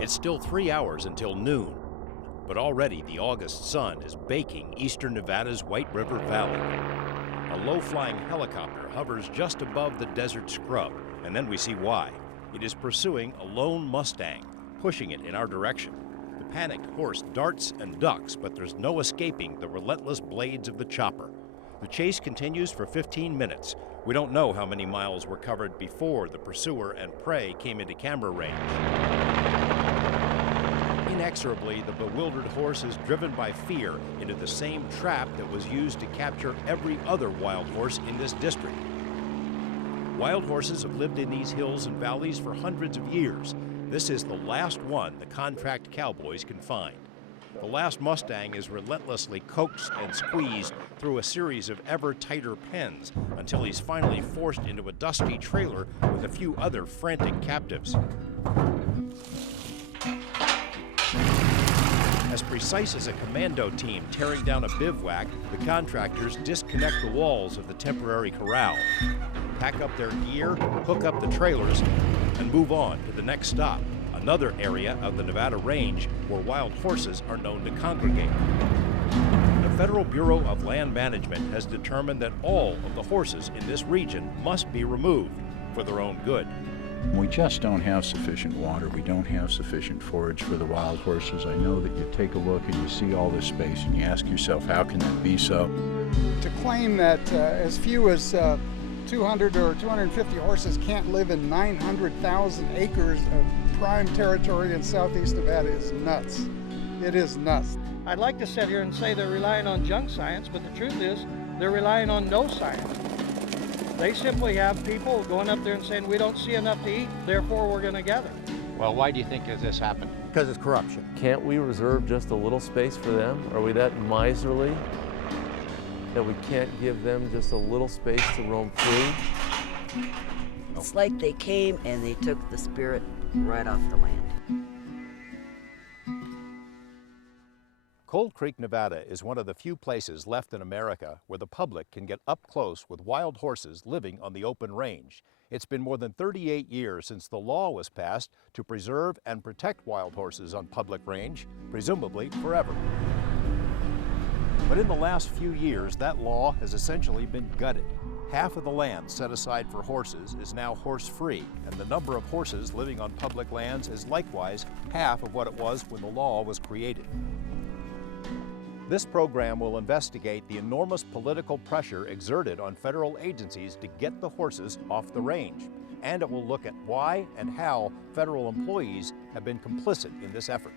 It's still 3 hours until noon, but already the August sun is baking eastern Nevada's White River Valley. A low-flying helicopter hovers just above the desert scrub, and then we see why. It is pursuing a lone Mustang, pushing it in our direction. The panicked horse darts and ducks, but there's no escaping the relentless blades of the chopper. The chase continues for 15 minutes. We don't know how many miles were covered before the pursuer and prey came into camera range. Inexorably, the bewildered horse is driven by fear into the same trap that was used to capture every other wild horse in this district. Wild horses have lived in these hills and valleys for hundreds of years. This is the last one the contract cowboys can find. The last Mustang is relentlessly coaxed and squeezed through a series of ever tighter pens until he's finally forced into a dusty trailer with a few other frantic captives. As precise as a commando team tearing down a bivouac, the contractors disconnect the walls of the temporary corral, pack up their gear, hook up the trailers, and move on to the next stop, another area of the Nevada range where wild horses are known to congregate. The Federal Bureau of Land Management has determined that all of the horses in this region must be removed for their own good. We just don't have sufficient water. We don't have sufficient forage for the wild horses. I know that you take a look and you see all this space and you ask yourself, how can that be so? To claim that as few as 200 or 250 horses can't live in 900,000 acres of prime territory in southeast Nevada is nuts. It is nuts. I'd like to sit here and say they're relying on junk science, but the truth is they're relying on no science. They simply have people going up there and saying, we don't see enough to eat, therefore we're going to gather. Well, why do you think this happened? Because it's corruption. Can't we reserve just a little space for them? Are we that miserly that we can't give them just a little space to roam free? It's like they came and they took the spirit right off the land. Cold Creek, Nevada is one of the few places left in America where the public can get up close with wild horses living on the open range. It's been more than 38 years since the law was passed to preserve and protect wild horses on public range, presumably forever. But in the last few years, that law has essentially been gutted. Half of the land set aside for horses is now horse-free, and the number of horses living on public lands is likewise half of what it was when the law was created. This program will investigate the enormous political pressure exerted on federal agencies to get the horses off the range. And it will look at why and how federal employees have been complicit in this effort.